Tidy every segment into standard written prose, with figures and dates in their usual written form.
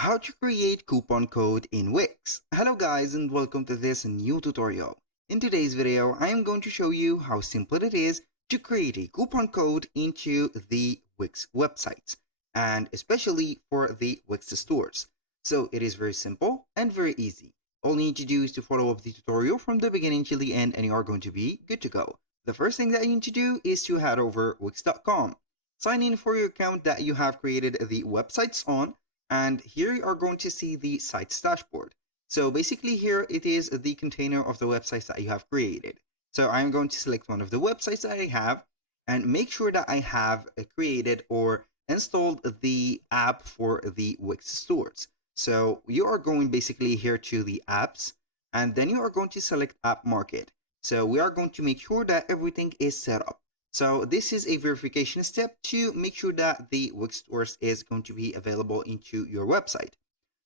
How to create coupon code in Wix. Hello guys and welcome to this new tutorial. In today's video, I am going to show you how simple it is to create a coupon code into the Wix website, and especially for the Wix stores. So it is very simple and very easy. All you need to do is to follow up the tutorial from the beginning till the end and you are going to be good to go. The first thing that you need to do is to head over wix.com. Sign in for your account that you have created the websites on, and here you are going to see the site's dashboard. So basically here it is the container of the websites that you have created. So I'm going to select one of the websites that I have and make sure that I have created or installed the app for the Wix stores. So you are going basically here to the apps, and then you are going to select app market. So we are going to make sure that everything is set up. So this is a verification step to make sure that the Wix stores is going to be available into your website.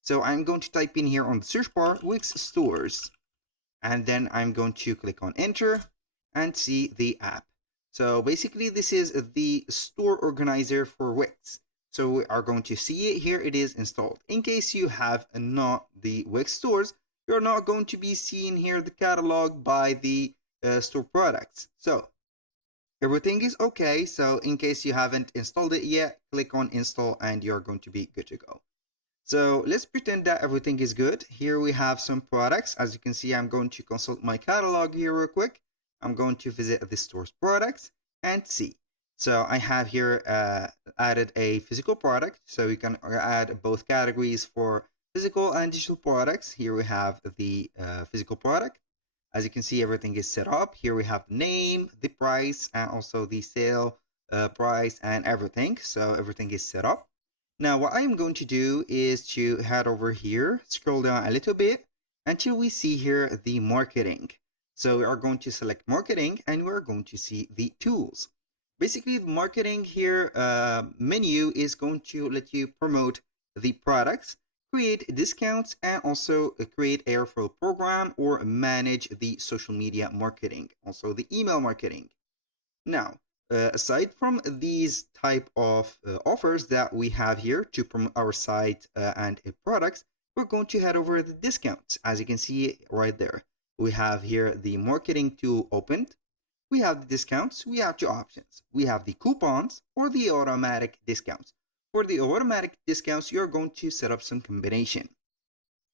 So I'm going to type in here on the search bar Wix stores, and then I'm going to click on enter and see the app. So basically this is the store organizer for Wix. So we are going to see it here. It is installed. In case you have not the Wix stores, you're not going to be seeing here the catalog by the store products. So everything is okay. So in case you haven't installed it yet, click on install and you're going to be good to go. So let's pretend that everything is good. Here we have some products. As you can see, I'm going to consult my catalog here real quick. I'm going to visit the store's products and see. So I have here added a physical product. So you can add both categories for physical and digital products. Here we have the physical product. As you can see, everything is set up. Here we have the name, the price, and also the sale price and everything. So everything is set up. Now, what I'm going to do is to head over here, scroll down a little bit until we see here the marketing. So we are going to select marketing and we're going to see the tools. Basically, the marketing here menu is going to let you promote the products, create discounts, and also create a referral program or manage the social media marketing, also the email marketing. Now, aside from these type of offers that we have here to promote our site and products, we're going to head over the discounts. As you can see right there, we have here the marketing tool opened. We have the discounts. We have two options. We have the coupons or the automatic discounts. For the automatic discounts, you're going to set up some combination.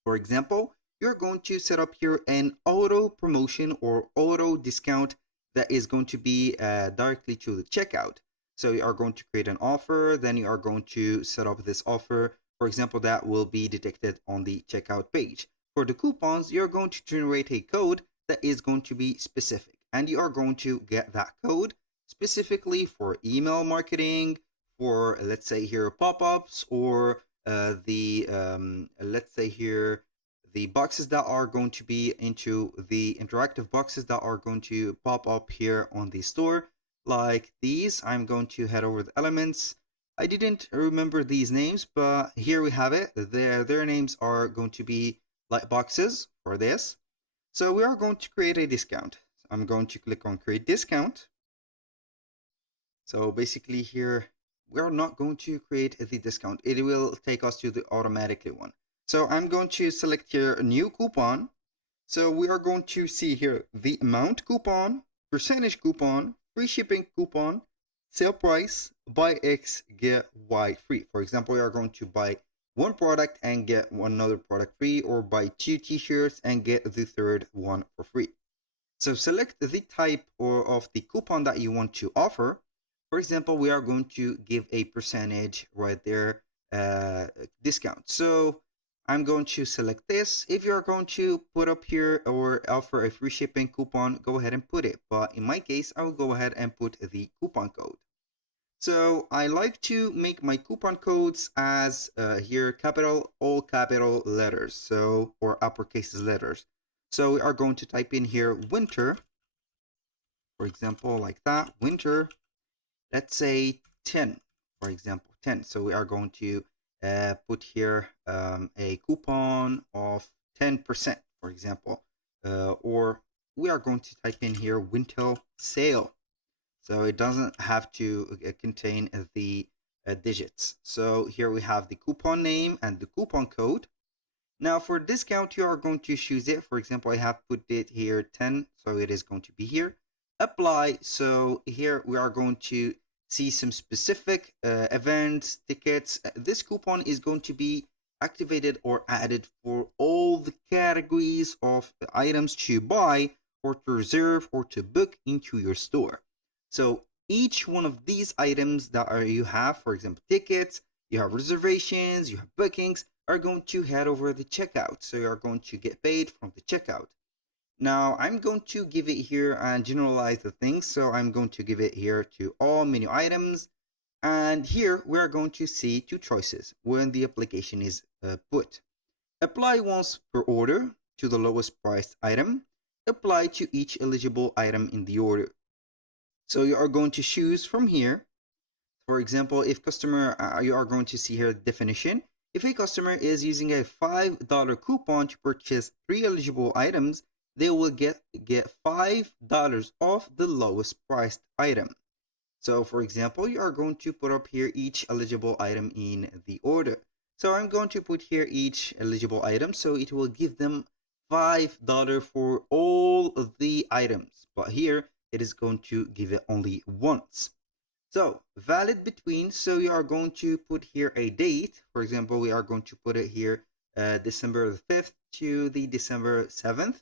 For example, you're going to set up here an auto promotion or auto discount that is going to be directly to the checkout. So you are going to create an offer, then you are going to set up this offer. For example, that will be detected on the checkout page. For the coupons, you're going to generate a code that is going to be specific, and you are going to get that code specifically for email marketing, for let's say here pop-ups, or the let's say here the boxes that are going to be into the interactive boxes that are going to pop up here on the store, like these. I'm going to head over the elements. I didn't remember these names, but here we have it. Their names are going to be lightboxes for this. So we are going to create a discount. I'm going to click on create discount. So basically here, we are not going to create the discount. It will take us to the automatically one. So I'm going to select here a new coupon. So we are going to see here the amount coupon, percentage coupon, free shipping coupon, sale price, buy X, get Y free. For example, we are going to buy one product and get another product free, or buy two t-shirts and get the third one for free. So select the type of the coupon that you want to offer. For example, we are going to give a percentage right there discount. So I'm going to select this. If you're going to put up here or offer a free shipping coupon, go ahead and put it. But in my case, I will go ahead and put the coupon code. So I like to make my coupon codes as here all capital letters, so or uppercase letters. So we are going to type in here winter, for example, like that, winter. Let's say 10, for example, 10. So we are going to put here a coupon of 10%, for example, or we are going to type in here winter sale. So it doesn't have to contain the digits. So here we have the coupon name and the coupon code. Now for discount, you are going to choose it. For example, I have put it here 10, so it is going to be here. Apply. So here we are going to see some specific events, tickets. This coupon is going to be activated or added for all the categories of items to buy or to reserve or to book into your store. So each one of these items that you have, for example, tickets, you have reservations, you have bookings, are going to head over the checkout. So you're going to get paid from the checkout. Now I'm going to give it here and generalize the things. So I'm going to give it here to all menu items. And here we're going to see two choices when the application is put. Apply once per order to the lowest priced item. Apply to each eligible item in the order. So you are going to choose from here. For example, if customer, you are going to see here the definition. If a customer is using a $5 coupon to purchase 3 eligible items, they will get $5 off the lowest priced item. So for example, you are going to put up here each eligible item in the order. So I'm going to put here each eligible item, so it will give them $5 for all of the items. But here it is going to give it only once. So valid between, so you are going to put here a date. For example, we are going to put it here December the 5th to the December 7th.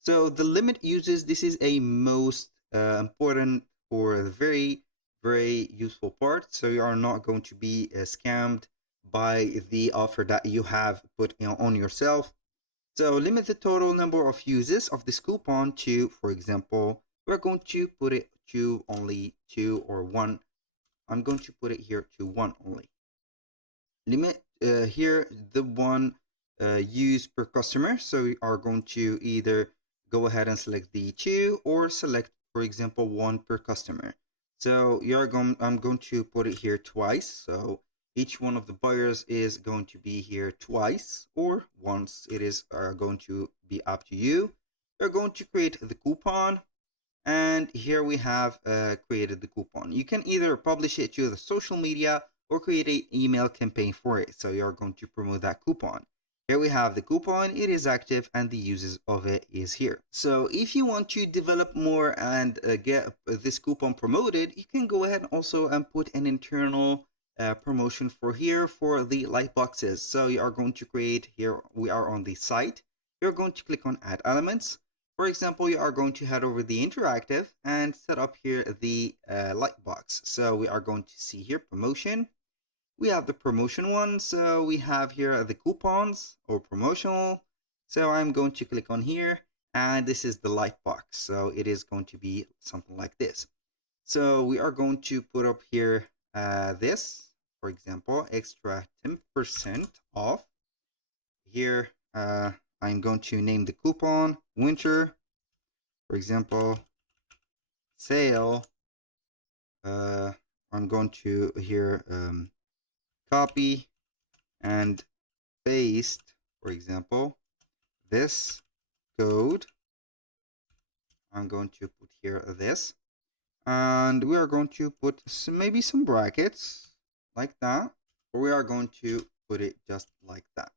So the limit uses, this is a most important or very, very useful part. So you are not going to be scammed by the offer that you have put on yourself. So limit the total number of uses of this coupon to, for example, we're going to put it to only 2 or 1. I'm going to put it here to 1 only. Limit here the one use per customer. So we are going to either go ahead and select the 2 or select, for example, 1 per customer. So I'm going to put it here twice. So each one of the buyers is going to be here twice or once. It is going to be up to you. You're going to create the coupon. And here we have created the coupon. You can either publish it to the social media or create an email campaign for it. So you're going to promote that coupon. Here we have the coupon, it is active and the uses of it is here. So if you want to develop more and get this coupon promoted, you can go ahead also and put an internal promotion for here for the lightboxes. So you are going to create, here we are on the site. You're going to click on add elements. For example, you are going to head over the interactive and set up here the lightbox. So we are going to see here promotion. We have the promotion one. So we have here the coupons or promotional. So I'm going to click on here and this is the lightbox. So it is going to be something like this. So we are going to put up here this, for example, extra 10% off. Here, I'm going to name the coupon winter, for example, sale. I'm going to here copy and paste, for example, this code. I'm going to put here this, and we are going to put maybe some brackets like that, or we are going to put it just like that.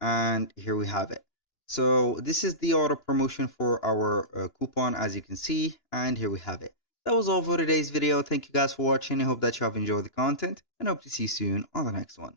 And here we have it. So this is the auto promotion for our coupon, as you can see, and here we have it. That was all for today's video. Thank you guys for watching. I hope that you have enjoyed the content and hope to see you soon on the next one.